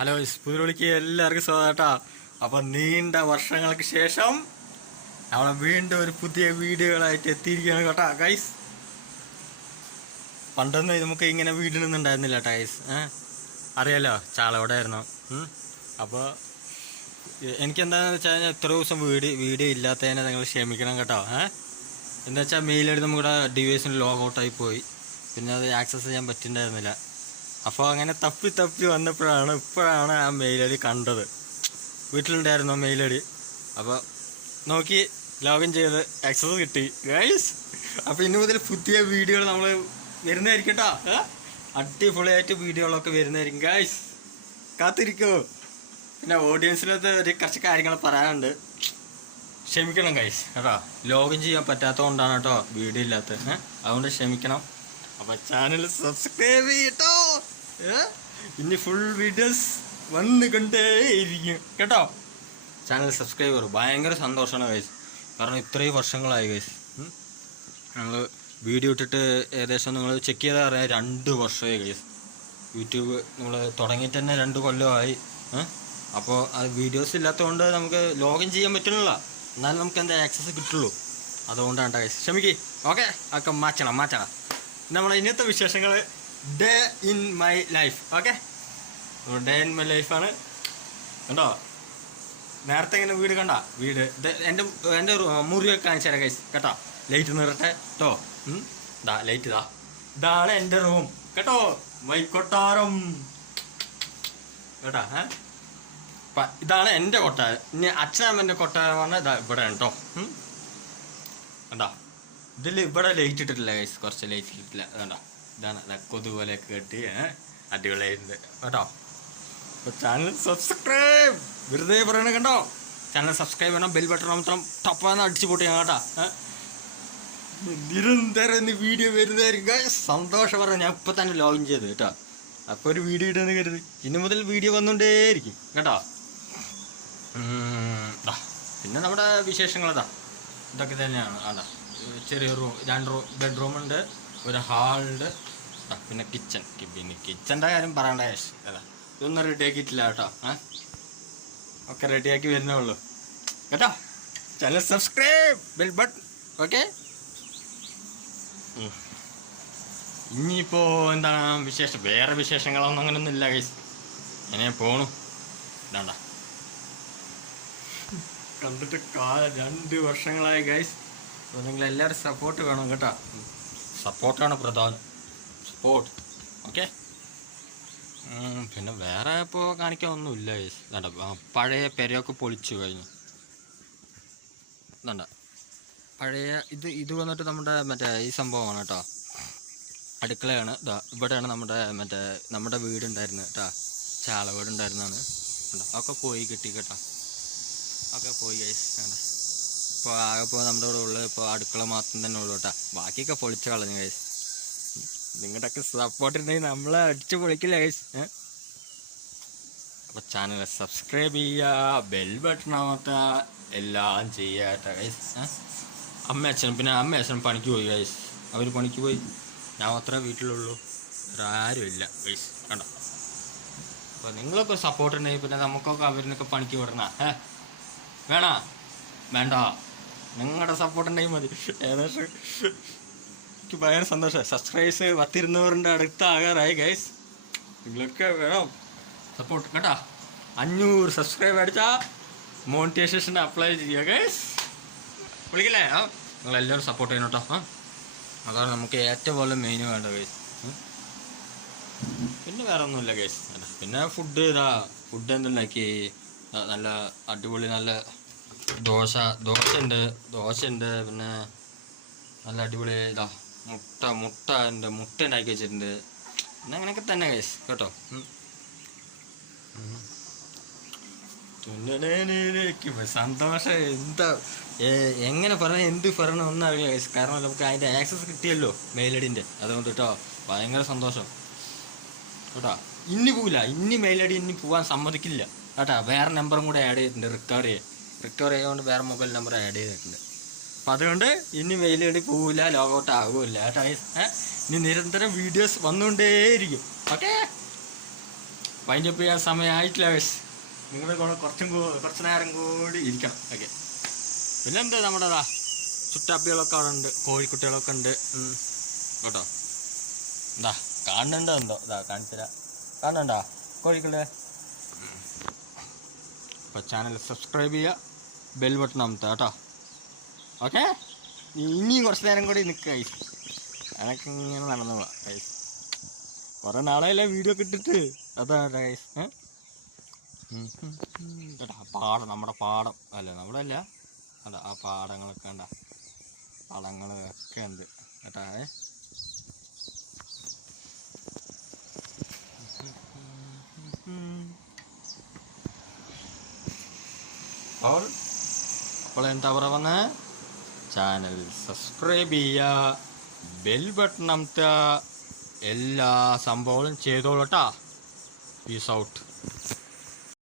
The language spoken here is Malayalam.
ഹലോ പുതിയൊളിക്ക് എല്ലാവർക്കും സ്വാഗതം. അപ്പം നീണ്ട വർഷങ്ങൾക്ക് ശേഷം നമ്മളെ വീണ്ടും ഒരു പുതിയ വീഡിയോകളായിട്ട് എത്തിയിരിക്കുകയാണ് കേട്ടോ ഗൈസ്. പണ്ടൊന്നും നമുക്ക് ഇങ്ങനെ വീഡിയോയൊന്നും ഉണ്ടായിരുന്നില്ല കേട്ടോ ഗൈസ്. അറിയാലോ ചാളവിടെ ആയിരുന്നു. അപ്പോൾ എനിക്കെന്താണെന്ന് വെച്ച് കഴിഞ്ഞാൽ ഇത്ര ദിവസം വീഡിയോ ഇല്ലാത്തതിനെ നിങ്ങൾ ക്ഷമിക്കണം കേട്ടോ. എന്താ വെച്ചാൽ മെയിലായിട്ട് നമ്മുടെ ഡിവൈസിന് ലോഗ് ഔട്ടായി പോയി, പിന്നെ അത് ആക്സസ് ചെയ്യാൻ പറ്റുന്നുണ്ടായിരുന്നില്ല. അപ്പോൾ അങ്ങനെ തപ്പി ഇപ്പോഴാണ് ആ മെയിൽ ഐ ഡി കണ്ടത്. വീട്ടിലുണ്ടായിരുന്നു മെയിൽ ഐ ഡി. അപ്പോൾ നോക്കി ലോഗിൻ ചെയ്ത് ആക്സസ് കിട്ടി ഗൈസ്. അപ്പോൾ ഇനി മുതൽ പുതിയ വീഡിയോകൾ നമ്മൾ വരുന്നതായിരിക്കും കേട്ടോ. അടിപൊളിയായിട്ട് വീഡിയോകളൊക്കെ വരുന്നതായിരിക്കും ഗൈസ്, കാത്തിരിക്കൂ. പിന്നെ ഓഡിയൻസിനകത്ത് കുറച്ച് കാര്യങ്ങൾ പറയാനുണ്ട്, ക്ഷമിക്കണം ഗൈസ് കേട്ടോ. ലോഗിൻ ചെയ്യാൻ പറ്റാത്തത് കൊണ്ടാണ് കേട്ടോ വീഡിയോ ഇല്ലാത്തത്. അതുകൊണ്ട് ക്ഷമിക്കണം. അപ്പോൾ ചാനൽ സബ്സ്ക്രൈബ് ചെയ്യട്ടോ. ഇനി ഫുൾ വീഡിയോസ് വന്നുകൊണ്ടേയിരിക്കും കേട്ടോ. ചാനൽ സബ്സ്ക്രൈബ് ചെയ്യും. ഭയങ്കര സന്തോഷമാണ് ഗൈസ്, കാരണം ഇത്രയും വർഷങ്ങളായി ഗൈസ്. ഞങ്ങൾ വീഡിയോ ഇട്ടിട്ട് ഏകദേശം നിങ്ങൾ ചെക്ക് ചെയ്താൽ അറിയാം 2 വർഷമായി ഗൈസ്. യൂട്യൂബ് നമ്മൾ തുടങ്ങിയിട്ട് തന്നെ 2 കൊല്ലമായി. അപ്പോൾ അത് വീഡിയോസ് ഇല്ലാത്തതുകൊണ്ട് നമുക്ക് ലോഗിൻ ചെയ്യാൻ പറ്റുന്നില്ല, എന്നാലും നമുക്ക് എന്താ ആക്സസ് കിട്ടുള്ളൂ. അതുകൊണ്ടാണ് ഗൈസ്, ക്ഷമിക്ക്. ഓക്കെ, ഒക്കെ മാറ്റണം. നമ്മളെ ഇന്നത്തെ വിശേഷങ്ങൾ day in my life. Okay, day in my ലൈഫാണ് കണ്ടോ. നേരത്തെ ഇങ്ങനെ വീട് കണ്ട വീട് എൻ്റെ മുറിയൊക്കെ കാണിച്ചു തരാം ഗൈസ് കേട്ടോ. ലൈറ്റ് നിറട്ടെ കേട്ടോ. ലൈറ്റ് ഇതാണ് എൻ്റെ റൂം കേട്ടോ. വൈക്കൊട്ടാരം കേട്ടോ. ഇതാണ് എൻ്റെ കൊട്ടാരം. ഇനി അച്ഛനമ്മൻ്റെ കൊട്ടാരമാണ് ഇവിടെ കേട്ടോ. കണ്ടോ, ഇതിൽ ഇവിടെ ലൈറ്റ് ഇട്ടിട്ടില്ല ഗൈസ്, കുറച്ച് ലൈറ്റ് ഇട്ടിട്ടില്ല. കണ്ടോ, ഇതാണ് കൊതുപോലെയൊക്കെ കെട്ടി അടിപൊളിയായിട്ടുണ്ട് കേട്ടോ. അപ്പോൾ ചാനൽ സബ്സ്ക്രൈബ് വെറുതെ പറയണ കണ്ടോ. ചാനൽ സബ്സ്ക്രൈബ് ചെയ്യണം, ബെൽ ബട്ടൺ മാത്രം ടപ്പാന്ന് അടിച്ചു പൊട്ടിയാ കേട്ടോ. നിരന്തരം വീഡിയോ വരുന്നതായിരിക്കും ഗൈസ്. സന്തോഷം പറയാം, ഞാൻ ഇപ്പം തന്നെ ലോഗിൻ ചെയ്ത് കേട്ടോ. അപ്പോൾ ഒരു വീഡിയോ ഇടുന്ന കരുത്. ഇനി മുതൽ വീഡിയോ വന്നുകൊണ്ടേയിരിക്കും കേട്ടോ. പിന്നെ നമ്മുടെ വിശേഷങ്ങളതാ ഇതൊക്കെ തന്നെയാണ്. അതാ ചെറിയ റൂം, 2 ബെഡ്റൂമുണ്ട്, ഒരു ഹാളുണ്ട്, പിന്നെ കിച്ചൺ. പിന്നെ കിച്ചൻ്റെ കാര്യം പറയണ്ട ഗൈസ്. അതാ ഇതൊന്നും റെഡിയാക്കിയിട്ടില്ല കേട്ടോ. ഒക്കെ റെഡിയാക്കി വരുന്നേ ഉള്ളൂ കേട്ടോ. Channel subscribe, bell button. Okay, ഇനിയിപ്പോൾ എന്താണ് വിശേഷം? വേറെ വിശേഷങ്ങളൊന്നും അങ്ങനെയൊന്നും ഇല്ല ഗൈസ്. എങ്ങനെ പോണു ഇതാണ്ട കണ്ടിട്ട് 2 വർഷങ്ങളായി ഗൈസ്. അപ്പോൾ നിങ്ങളെല്ലാവരും സപ്പോർട്ട് വേണം കേട്ടോ. സപ്പോർട്ടാണ് പ്രധാനം, സപ്പോർട്ട്. ഓക്കെ, പിന്നെ വേറെ ഇപ്പോൾ കാണിക്കാനൊന്നുമില്ല ഗൈസ്. വേണ്ട, പഴയ പെരയൊക്കെ പൊളിച്ചു കഴിഞ്ഞു. വേണ്ട, പഴയ ഇത് വന്നിട്ട് നമ്മുടെ ഈ സംഭവമാണ് കേട്ടോ. അടുക്കളയാണ്. ഇവിടെയാണ് നമ്മുടെ വീടുണ്ടായിരുന്നത് കേട്ടോ. ചാള വീടുണ്ടായിരുന്നതാണ്. ഒക്കെ പോയി കിട്ടി കേട്ടോ. ഒക്കെ പോയി ഗൈസ്. വേണ്ട, ഇപ്പോൾ ആകെപ്പോൾ നമ്മുടെ ഇവിടെ ഉള്ളത് ഇപ്പോൾ അടുക്കള മാത്രം തന്നെ ഉള്ളൂ കേട്ടോ. ബാക്കിയൊക്കെ പൊളിച്ച് കളഞ്ഞു ഗൈസ്. നിങ്ങളുടെയൊക്കെ സപ്പോർട്ട് ഉണ്ടെങ്കിൽ നമ്മളെ അടിച്ച് പൊളിക്കില്ല ഗൈസ്. അപ്പോൾ ചാനൽ സബ്സ്ക്രൈബ് ചെയ്യുക, ബെൽ ബട്ടൺ അമർത്തുക, എല്ലാം ചെയ്യുക കേട്ടോ ഗൈസ്. അമ്മ അച്ഛനും പണിക്ക് പോയി ഗൈസ്. അവർ പണിക്ക് പോയി, ഞാൻ മാത്രമേ വീട്ടിലുള്ളൂ, ആരും ഇല്ല ഗൈസ് കണ്ടോ. അപ്പോൾ നിങ്ങളൊക്കെ സപ്പോർട്ട് ഉണ്ടെങ്കിൽ പിന്നെ നമുക്കൊക്കെ അവരിനൊക്കെ പണിക്ക് വിടണ വേണ്ട, നിങ്ങളുടെ സപ്പോർട്ട് ഉണ്ടെങ്കിൽ മതി. ഏകദേശം എനിക്ക് ഭയങ്കര സന്തോഷം. സബ്സ്ക്രൈബേഴ്സ് 100-200 അടുത്താകാറായി ഗൈസ്. നിങ്ങളൊക്കെ വേണം സപ്പോർട്ട് കേട്ടോ. 500 സബ്സ്ക്രൈബ് അടിച്ചാൽ മോണിറ്റൈസേഷൻ അപ്ലൈ ചെയ്യുക ഗൈസ്. വിളിക്കില്ലേ? നിങ്ങളെല്ലാവരും സപ്പോർട്ട് ചെയ്യണം കേട്ടോ. അതാണ് നമുക്ക് ഏറ്റവും കൂടുതൽ മെയിൻ വേണ്ട ഗൈസ്. പിന്നെ വേറെ ഒന്നുമില്ല ഗൈസ്. പിന്നെ ഫുഡ് എന്തുണ്ടാക്കി, നല്ല അടിപൊളി നല്ല ദോശയുണ്ട്. പിന്നെ നല്ല അടിപൊളി മുട്ട ഉണ്ടാക്കി വെച്ചിട്ടുണ്ട്. പിന്നെ അങ്ങനെയൊക്കെ തന്നെ ഗൈസ് കേട്ടോ. സന്തോഷം എങ്ങനെ പറഞ്ഞാൽ എന്ത് പറയണം ഒന്നും അറിയില്ല ഗൈസ്. കാരണം നമുക്ക് അതിൻ്റെ ആക്സസ് കിട്ടിയല്ലോ മെയിൽ ഐ ഡിൻ്റെ. അതുകൊണ്ട് കേട്ടോ ഭയങ്കര സന്തോഷം കേട്ടോ. ഇനി പോവില്ല, മെയിൽ ഐ ഡി ഇനി പോകാൻ സമ്മതിക്കില്ല കേട്ടോ. വേറെ നമ്പറും കൂടെ ആഡ് ചെയ്തിട്ടുണ്ട്. റിക്കവർ ചെയ്തുകൊണ്ട് വേറെ മൊബൈൽ നമ്പർ ആഡ് ചെയ്തിട്ടുണ്ട്. അപ്പം അതുകൊണ്ട് ഇനി മെയിൽ ഐ ഡി പോവില്ല, ലോഗൗട്ട് ആകില്ല കേട്ടോ. ഇനി നിരന്തരം വീഡിയോസ് വന്നുകൊണ്ടേയിരിക്കും. ഓക്കെ, വൈൻഡപ്പ് ചെയ്യാൻ സമയമായിട്ടില്ല ഗൈസ്. നിങ്ങൾ കുറച്ച് നേരം കൂടി ഇരിക്കണം. ഓക്കെ, പിന്നെന്ത് നമ്മുടെ ചുറ്റാപ്പികളൊക്കെ അവിടെ ഉണ്ട്, കോഴിക്കുട്ടികളൊക്കെ ഉണ്ട് കേട്ടോ. എന്താ കാണുന്നുണ്ടോ എന്തോ, കാണിത്തരാ, കാണുന്നുണ്ടോ കോഴിക്കുട്ടി? അപ്പോൾ ചാനൽ സബ്സ്ക്രൈബ് ചെയ്യുക, ബെൽ ബട്ടൺ അമർത്തുക കേട്ടോ. ഓക്കെ, ഇനിയും കുറച്ച് നേരം കൂടി നിൽക്കുക ഗൈസ്. അതൊക്കെ ഇങ്ങനെ നടന്നോളാം ഗൈസ്. കുറേ നാളെയല്ലേ വീഡിയോ ഒക്കെ ഇട്ടിട്ട്. അതാണ് ഗൈസ്. കേട്ടോ, പാടം, നമ്മുടെ പാടം അല്ല, നമ്മുടെ അല്ല, അതാ ആ പാടങ്ങളൊക്കെ ഉണ്ട, പാടങ്ങളൊക്കെ ഉണ്ട് കേട്ടോ. അപ്പോൾ എന്താ പറയുക വന്ന് ചാനൽ സബ്സ്ക്രൈബ് ചെയ്യുക, ബെൽ ബട്ടൺ അമർത്തുക, എല്ലാ സംഭവങ്ങളും ചെയ്തോളൂ കേട്ടോ. Peace out.